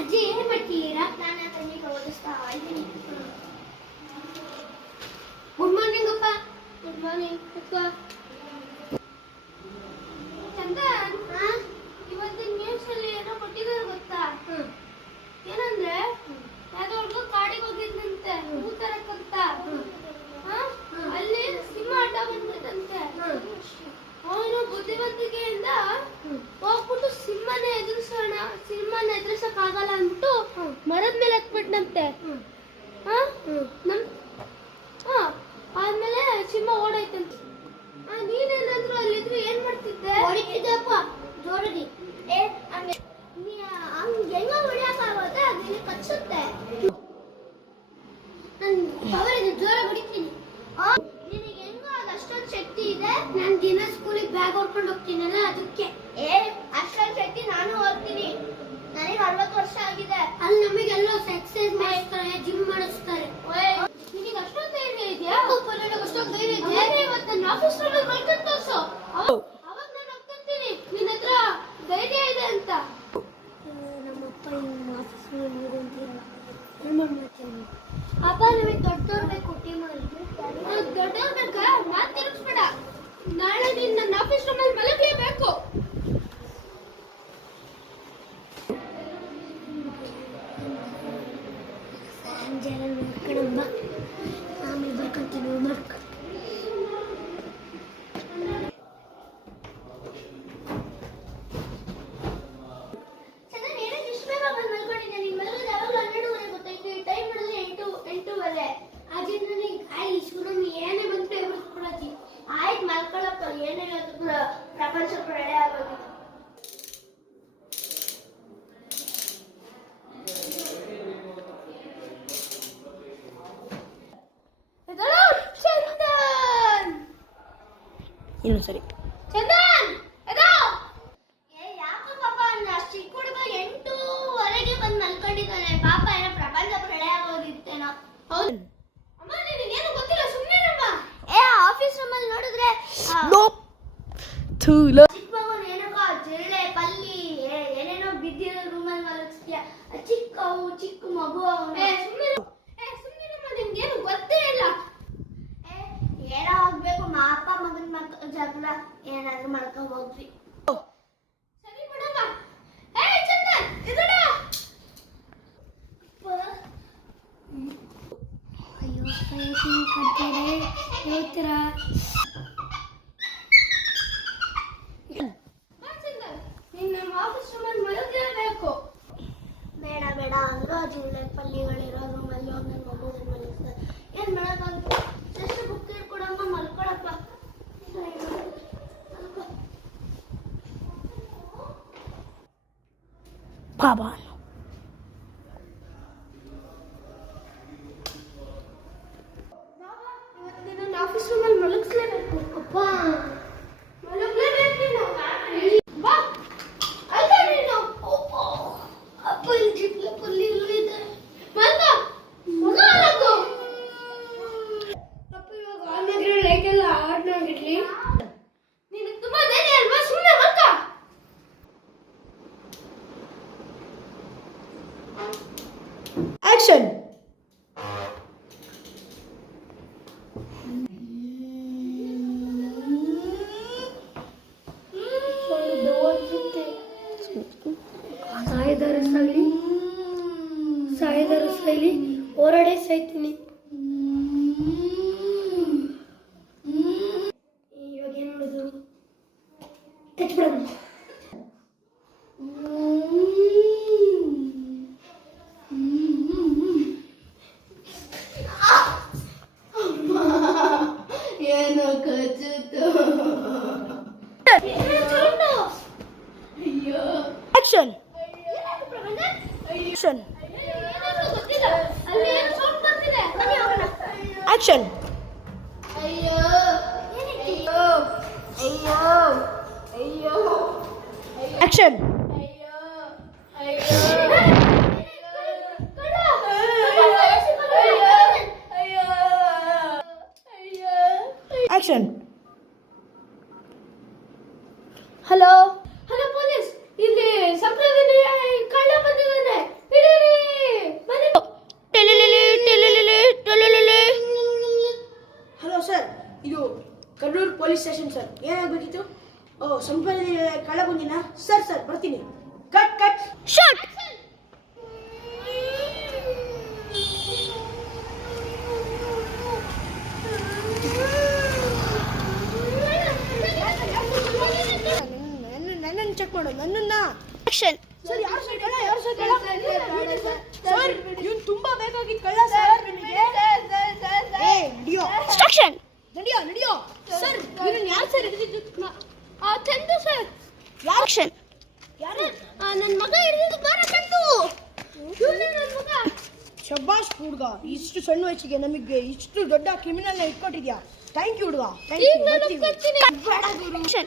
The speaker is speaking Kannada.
ಅಜ್ಜಿ ಏನು ಮಾಡ್ತೀರಾ? ನಾನು ತಂಗಿಗೆ ಓದಿಸ್ತಾ ಇದ್ದೀನಿ ಗುಡ್ ಮಾರ್ನಿಂಗ್ ಅಪ್ಪ. ಗುಡ್ ಮಾರ್ನಿಂಗ್ ಅಪ್ಪ. ಹೊಡ್ಕೊಂಡು ಹೋಗ್ತೀನಲ್ಲ ಅದಕ್ಕೆ? ಏ ಅಷ್ಟೊಂದು ಶಕ್ತಿ ನಾನು ಹೋಗ್ತೀನಿ ನನಗೆ ಅರವತ್ತು ವರ್ಷ ಆಗಿದೆ. ಅಲ್ಲಿ ನಮಗೆಲ್ಲ ಎಕ್ಸರ್ಸೈಸ್ ಮಾಡಿಸ್ತಾರೆ ಜಿಮ್ ಮಾಡಿಸ್ತಾರೆ. ನಿನಗೆ ಅಷ್ಟೊಂದು ಧೈರ್ಯ ಇದೆಯಾ? ನನಗೆ ಅಷ್ಟೊಂದು ಧೈರ್ಯ ನನ್ನ ಆಫೀಸ್ ರೂಮಲ್ಲಿ ಮಾಡ್ಕೊಂಡು ತೋರ್ಸು. ಅವಾಗ ಅವಾಗ ನಾನು ಒಪ್ಕೊಂತೀನಿ ನಿನ್ನ ಹತ್ರ ಧೈರ್ಯ ಇದೆ ಅಂತ. ನಮ್ಮಪ್ಪ ಆಫೀಸ್ ರೂಮಲ್ಲಿ ಅಪ್ಪ ನಿಮಗೆ ದೊಡ್ಡವ್ರು ಬೇಕು ಟೀಮಲ್ಲಿ ದೊಡ್ಡವ್ರು ಬೇಕಾ? ಮಾತು ತಿರುಗಿಸ್ಬೇಡ. ನಾಳೆ ನೀನು ನನ್ನ ಆಫೀಸ್ ರೂಮಲ್ಲಿ ಮಲಗಲೇಬೇಕು. ಸಂಜೆ ನೋಡ್ಕೊಳಮ್ಮ ಆಮೇಲೆ ಬರ್ಕೊಂತೀನಿ ಹೋಮ್ವರ್ಕ್ ಪ್ರಪಂಚ ಪ್ರಳಯ ಆಗೋದು ಚಂದನ್! ಇನ್ನು ಸರಿ. ಚಂದನ್ ಎದೋ? ಏ ಯಾಕೋ ಪಾಪ ಚಿಕ್ಕ ಹುಡುಗ ಎಂಟೂವರೆಗೆ ಬಂದು ಮಲ್ಕೊಂಡಿದ್ದಾನೆ. ಪಾಪ ಏನೋ ಪ್ರಪಂಚ ಪ್ರಳಯ ಆಗೋದಿತ್ತೇನೋ. ಹೌದು. ಅಮ್ಮ ನಿನಗೇನು ಗೊತ್ತಿಲ್ಲ? ಸುಮ್ಮನೆ ಏ ಆಫೀಸ್ ರೂಮಲ್ಲಿ ನೋಡಿದ್ರೆ ಆ, ನೋಪ್ ಟೂ ಲೋ ಚಿಕ್ಕ ಮಗು ಏನಕ್ಕೋ ಜಿರಳೆ ಪಲ್ಲಿ ಏ- ಏನೇನೋ ಬಿದ್ದಿರೋ ರೂಮಲ್ಲಿ ಮಲಗಿಸ್ತೀಯ ಆ ಚಿಕ್ಕವು ಚಿಕ್ಕ ಮಗು ಅವನು ಏ ಸುಮ್ಮನೆ ಏ ಸುಮ್ಮನೆ ನಿಮ್ಗೇನು ಗೊತ್ತೇ ಇಲ್ಲ ಏ ಏನೋ ಹೋಗ್ಬೇಕು ಮಾ ಅಪ್ಪ ಮಗನ ಮಕ್ಕ ಜಗಳ ಏನಾದ್ರೂ ಮಾಡ್ಕೊ ಹೋಗ್ವಿ ಸರಿ ಬಿಡಮ್ಮ ಏ ಚಂದನ್ ಇದಡ ಅಯ್ಯೋ ಕೈ ಕಟ್ತಾರೆ ಹೇಳ್ತೀರಾ ಜಿಲ್ಲೆ ಪಲ್ಲಿಗಳಿರೋ ರೂಮಲ್ಲಿ ಹೋಗಿ ನನ್ನ ಮಗುವಿನ ಮಲಗಿಸ್ತಾರೆ ಏನು ಮಾಡೋಕ್ಕಾಗುತ್ತೆ ಎಷ್ಟು ಬುಕ್ ಇಟ್ಕೊಡಮ್ಮ ಮಲ್ಕೊಳಪ್ಪ ಮಲ್ಕೊ. ಬಾಬಾ ಆಕ್ಷನ್ ಸಾಯ್ದಾರ ಸಾಯ್ಲಿ ಸಾಯ್ದಾರ ಸಾಯ್ಲಿ ಹೊರಡೆ ಸಾಯ್ತೀನಿ ಇವಾಗ ಏನು ಮಾಡೋದು ಬನ್ನಿ ಹೋಗೋಣ. ಆಕ್ಷನ್ ಅಯ್ಯೋ? ಅಯ್ಯೋ ಅಯ್ಯೋ ಆಕ್ಷನ್ ಅಯ್ಯೋ ಅಯ್ಯೋ ಹಲೋ? ಹಲೋ ಪೊಲೀಸ್ ಇಲ್ಲಿ ಸಂಪ್ರದಾಯ ಕಳ್ಳ ಬಂದಿದ್ದಾನೆ. ಹಿಡೀರಿ ಬನ್ನಿ. ಟೆಲಿಲಿಲಿ ಟೆಲಿಲಿಲಿ ಟೆಲಿಲಿಲಿ. ಹಲೋ ಸರ್ ಇದು ಕಡೂರು ಪೊಲೀಸ್ ಸ್ಟೇಷನ್ ಸರ್. ಏನಾಗಬೇಕಿತ್ತು? ಓ ಸಂಪ್ರದಾಯ ಕಳ್ಳ ಬಂದಿನ? ಸರ್ ಸರ್ ಬರ್ತೀನಿ. Cut cut. Shot action sir ಯಾರು ಸರ್ ಕಳ್ಳ ಯಾರು ಸರ್ ಕಳ್ಳ ಸರ್ ಇವ್ನು ತುಂಬಾ ಬೇಕಾಗಿತ್ತು ಕಳ್ಳ ಸರ್ ನಿಮಗೆ ಏ ನಡಿಯೋ ಆಕ್ಷನ್ ನಡಿಯೋ ನಡಿಯೋ ಸರ್ ಇವನು ಯಾರು ಸರ್ ಹಿಡಿದಿದ್ದು ಚಂದು ಸರ್ ಆಕ್ಷನ್ ಯಾರು ನನ್ನ ಮಗ ಹಿಡಿದಿದ್ದು ಬಾರ ಚಂದು ನನ್ನ ಮಗ ಶಬ್ಬಾಷ್ ಹುಡುಗ ಇಷ್ಟು ಸಣ್ಣ ವಯಸ್ಸಿಗೆ ನಮಗೆ ಇಷ್ಟು ದೊಡ್ಡ ಕ್ರಿಮಿನಲ್ ಇಟ್ಕೊಟ್ಟಿದ್ಯಾ ಥ್ಯಾಂಕ್ ಯು ಹುಡುಗ ಥ್ಯಾಂಕ್ ಯು ಒಪ್ಕೊಳ್ತೀನಿ. Action.